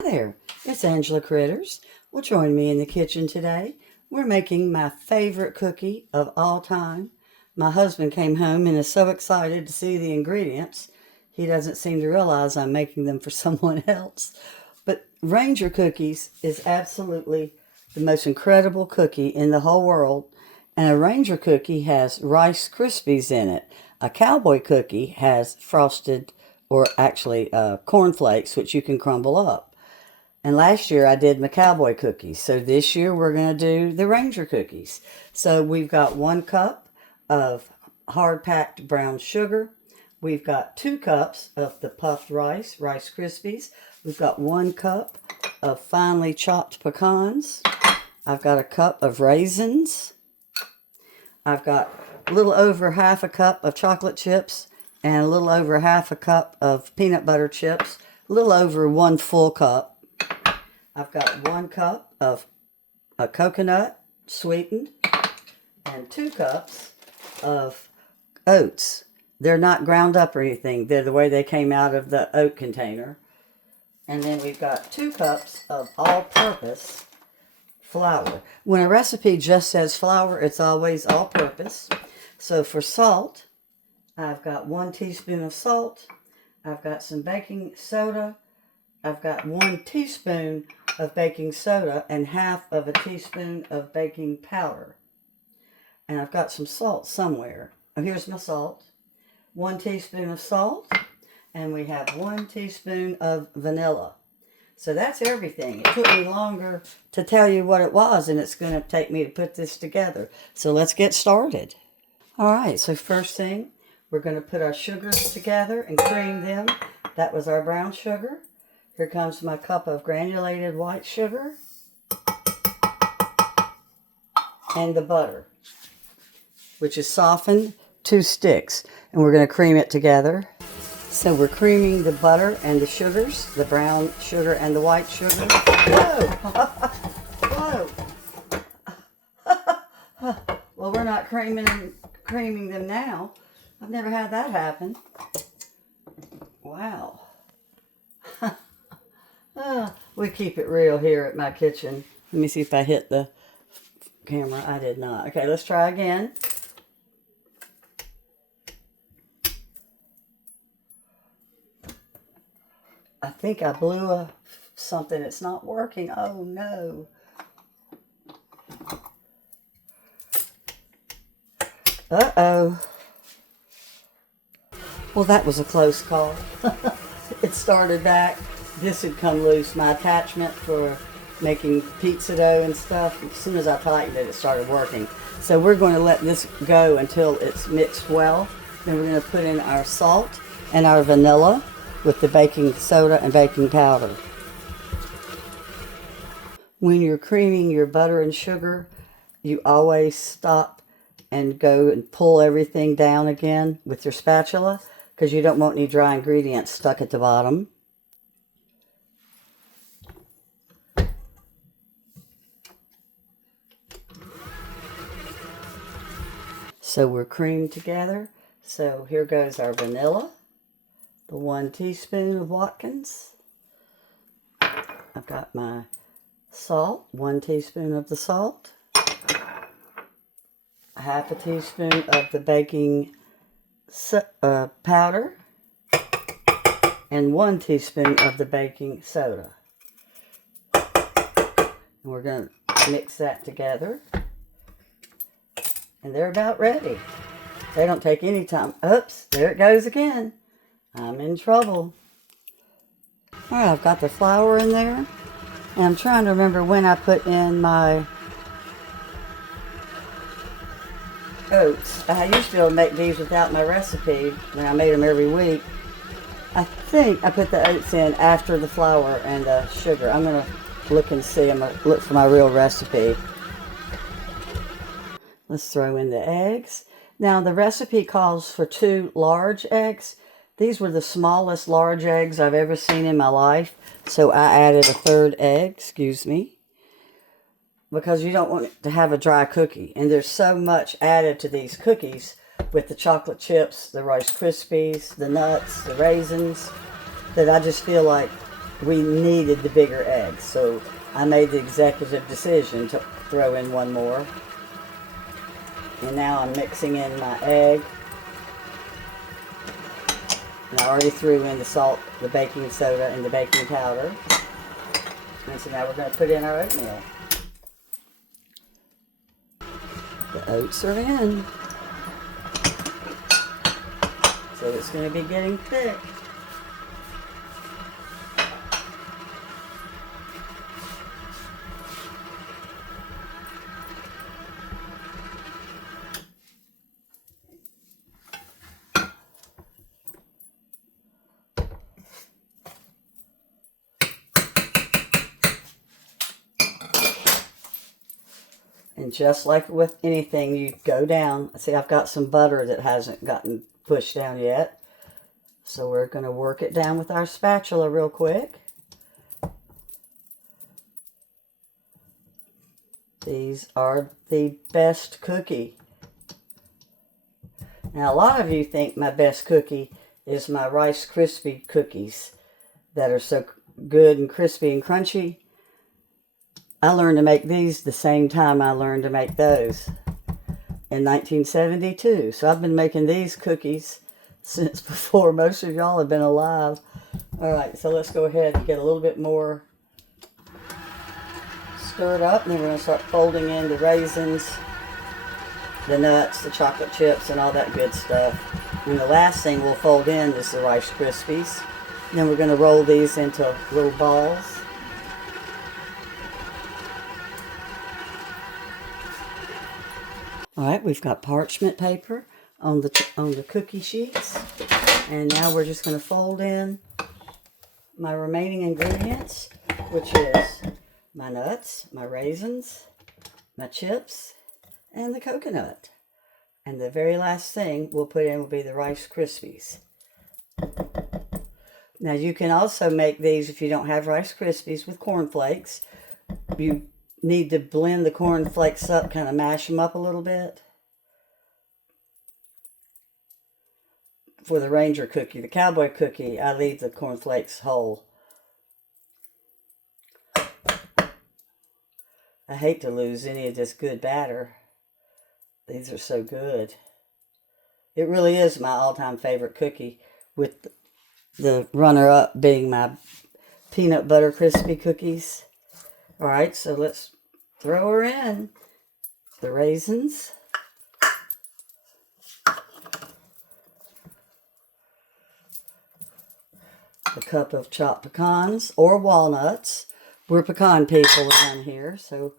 Hi there, it's Angela Critters. Well, join me in the kitchen today. We're making my favorite cookie of all time. My husband came home and is so excited to see the ingredients. He doesn't seem to realize I'm making them for someone else. But Ranger Cookies is absolutely the most incredible cookie in the whole world. And a Ranger cookie has Rice Krispies in it. A cowboy cookie has frosted, or actually cornflakes, which you can crumble up. And last year I did my cowboy cookies. So this year we're going to do the Ranger cookies. So we've got 1 cup of hard-packed brown sugar. We've got 2 cups of the puffed Rice Krispies. We've got 1 cup of finely chopped pecans. I've got a cup of raisins. I've got a little over half a cup of chocolate chips and a little over half a cup of peanut butter chips. A little over 1 full cup. I've got 1 cup of a coconut, sweetened, and 2 cups of oats. They're not ground up or anything. They're the way they came out of the oat container. And then we've got 2 cups of all-purpose flour. When a recipe just says flour, it's always all-purpose. So for salt, I've got 1 teaspoon of salt. I've got some baking soda. I've got 1 teaspoon of baking soda and half of a teaspoon of baking powder. And I've got some salt somewhere. Oh, here's my salt. 1 teaspoon of salt. And we have 1 teaspoon of vanilla. So that's everything. It took me longer to tell you what it was, and it's going to take me to put this together. So let's get started. All right, so first thing, we're going to put our sugars together and cream them. That was our brown sugar. Here comes my cup of granulated white sugar and the butter, which is softened 2 sticks. And we're going to cream it together. So we're creaming the butter and the sugars, the brown sugar and the white sugar. Whoa! Whoa! Well, we're not creaming them now. I've never had that happen. Wow. We keep it real here at my kitchen. Let me see if I hit the camera. I did not. Okay, let's try again. I think I blew something. It's not working. Oh, no. Uh-oh. Well, that was a close call. It started back. This had come loose. My attachment for making pizza dough and stuff, as soon as I tightened it, it started working. So we're going to let this go until it's mixed well. Then we're going to put in our salt and our vanilla with the baking soda and baking powder. When you're creaming your butter and sugar, you always stop and go and pull everything down again with your spatula, because you don't want any dry ingredients stuck at the bottom. So we're creamed together. So here goes our vanilla, the 1 teaspoon of Watkins. I've got my salt, 1 teaspoon of the salt, half a teaspoon of the baking powder, and 1 teaspoon of the baking soda. And we're going to mix that together. And they're about ready. They don't take any time. Oops, there it goes again. I'm in trouble. All right, I've got the flour in there. And I'm trying to remember when I put in my oats. I used to be able to make these without my recipe when I made them every week. I think I put the oats in after the flour and the sugar. I'm going to look and see. I'm going to look for my real recipe. Let's throw in the eggs. Now, the recipe calls for 2 large eggs. These were the smallest large eggs I've ever seen in my life. So I added a 3rd egg, because you don't want it to have a dry cookie. And there's so much added to these cookies with the chocolate chips, the Rice Krispies, the nuts, the raisins, that I just feel like we needed the bigger eggs. So I made the executive decision to throw in one more. And now I'm mixing in my egg. And I already threw in the salt, the baking soda, and the baking powder. And so now we're going to put in our oatmeal. The oats are in. So it's going to be getting thick. And just like with anything, you go down. See, I've got some butter that hasn't gotten pushed down yet. So we're going to work it down with our spatula real quick. These are the best cookie. Now, a lot of you think my best cookie is my Rice Krispie cookies that are so good and crispy and crunchy. I learned to make these the same time I learned to make those in 1972. So I've been making these cookies since before most of y'all have been alive. All right, so let's go ahead and get a little bit more stirred up. And then we're going to start folding in the raisins, the nuts, the chocolate chips, and all that good stuff. And the last thing we'll fold in is the Rice Krispies. And then we're going to roll these into little balls. All right, we've got parchment paper on the cookie sheets. And now we're just going to fold in my remaining ingredients, which is my nuts, my raisins, my chips, and the coconut. And the very last thing we'll put in will be the Rice Krispies. Now you can also make these if you don't have Rice Krispies with corn flakes. You need to blend the corn flakes up, kind of mash them up a little bit. For the Ranger cookie, the cowboy cookie, I leave the corn flakes whole. I hate to lose any of this good batter. These are so good. It really is my all-time favorite cookie, with the runner-up being my peanut butter crispy cookies. All right, so let's throw her in. The raisins. A cup of chopped pecans or walnuts. We're pecan people around here, so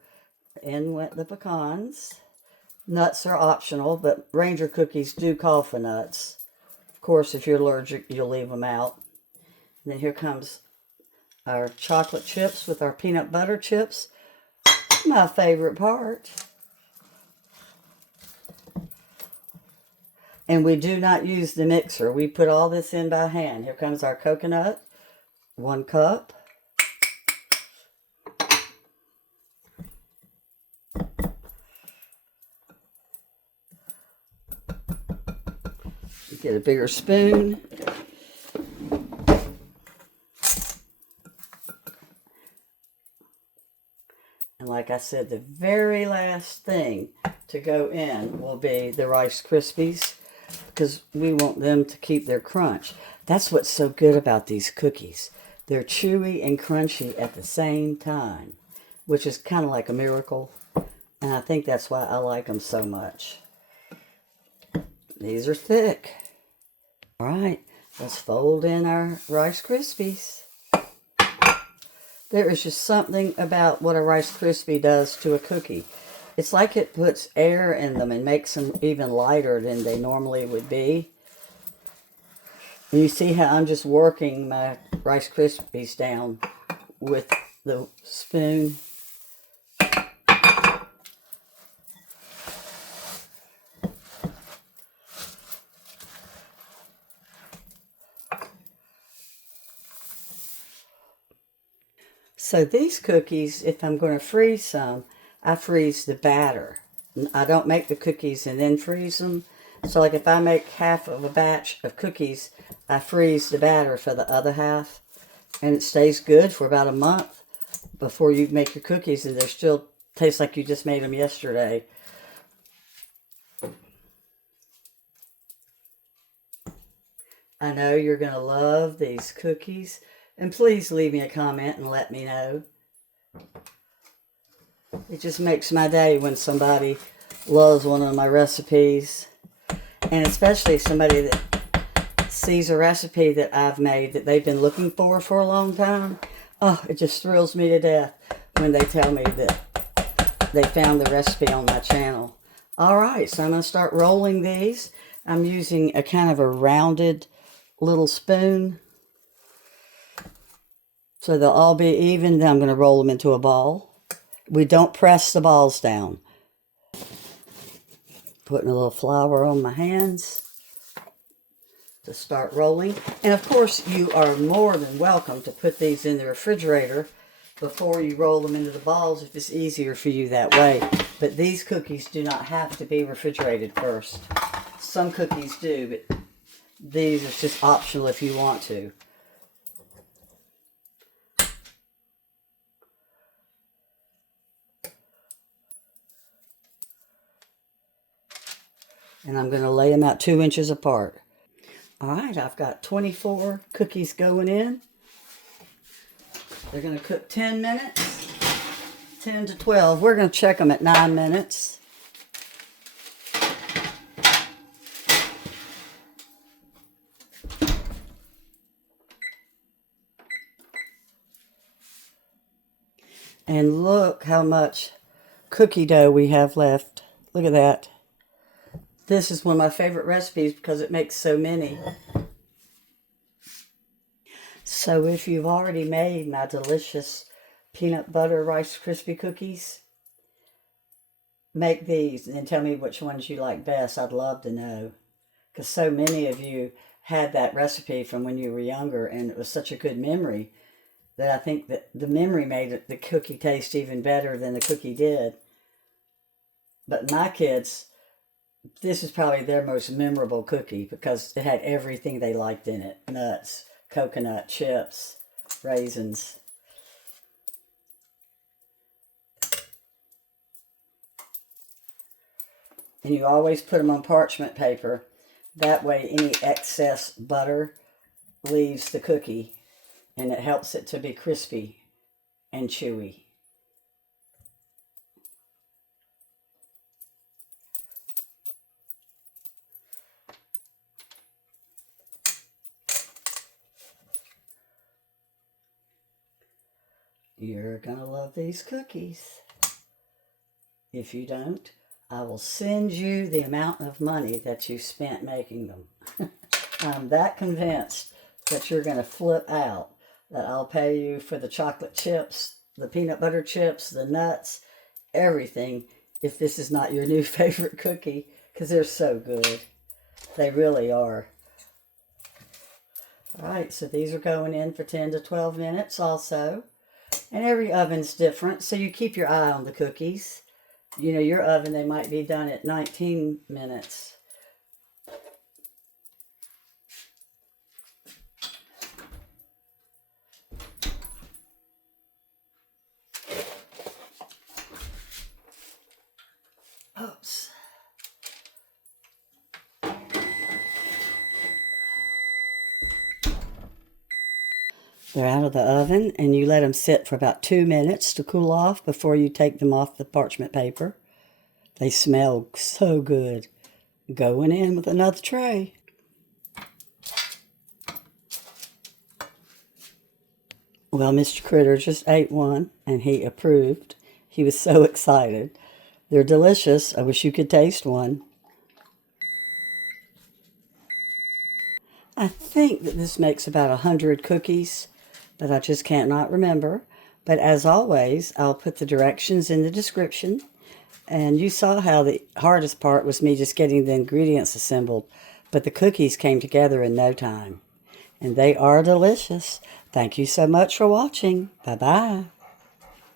in went the pecans. Nuts are optional, but Ranger cookies do call for nuts. Of course, if you're allergic, you'll leave them out. And then here comes our chocolate chips with our peanut butter chips. My favorite part. And we do not use the mixer. We put all this in by hand. Here comes our coconut. 1 cup. Get a bigger spoon. And like I said, the very last thing to go in will be the Rice Krispies, because we want them to keep their crunch. That's what's so good about these cookies. They're chewy and crunchy at the same time, which is kind of like a miracle. And I think that's why I like them so much. These are thick. All right, let's fold in our Rice Krispies. There is just something about what a Rice Krispie does to a cookie. It's like it puts air in them and makes them even lighter than they normally would be. And you see how I'm just working my Rice Krispies down with the spoon. So these cookies, if I'm going to freeze some, I freeze the batter. I don't make the cookies and then freeze them. So like if I make half of a batch of cookies, I freeze the batter for the other half. And it stays good for about a month before you make your cookies, and they still taste like you just made them yesterday. I know you're going to love these cookies. And please leave me a comment and let me know. It just makes my day when somebody loves one of my recipes. And especially somebody that sees a recipe that I've made that they've been looking for a long time. Oh, it just thrills me to death when they tell me that they found the recipe on my channel. All right, so I'm going to start rolling these. I'm using a kind of a rounded little spoon, so they'll all be even. Then I'm going to roll them into a ball. We don't press the balls down. Putting a little flour on my hands to start rolling. And of course, you are more than welcome to put these in the refrigerator before you roll them into the balls if it's easier for you that way. But these cookies do not have to be refrigerated first. Some cookies do, but these are just optional if you want to. And I'm going to lay them out 2 inches apart. All right, I've got 24 cookies going in. They're going to cook 10 minutes, 10 to 12. We're going to check them at 9 minutes. And look how much cookie dough we have left. Look at that. This is one of my favorite recipes because it makes so many. So if you've already made my delicious peanut butter Rice Krispie cookies, make these and tell me which ones you like best. I'd love to know, because so many of you had that recipe from when you were younger, and it was such a good memory that I think that the memory made the cookie taste even better than the cookie did. But my kids, this is probably their most memorable cookie because it had everything they liked in it. Nuts, coconut, chips, raisins. And you always put them on parchment paper. That way any excess butter leaves the cookie, and it helps it to be crispy and chewy. You're gonna love these cookies. If you don't, I will send you the amount of money that you spent making them. I'm that convinced that you're gonna flip out that I'll pay you for the chocolate chips, the peanut butter chips, the nuts, everything, if this is not your new favorite cookie, because they're so good. They really are. All right, so these are going in for 10 to 12 minutes also. And every oven's different, so you keep your eye on the cookies. You know, your oven, they might be done at 19 minutes. Oops. They're out of the oven, and you let them sit for about 2 minutes to cool off before you take them off the parchment paper. They smell so good. Going in with another tray. Well, Mr. Critter just ate one, and he approved. He was so excited. They're delicious. I wish you could taste one. I think that this makes about 100 cookies, but I just can't not remember. But as always, I'll put the directions in the description. And you saw how the hardest part was me just getting the ingredients assembled, but the cookies came together in no time. And they are delicious. Thank you so much for watching. Bye-bye.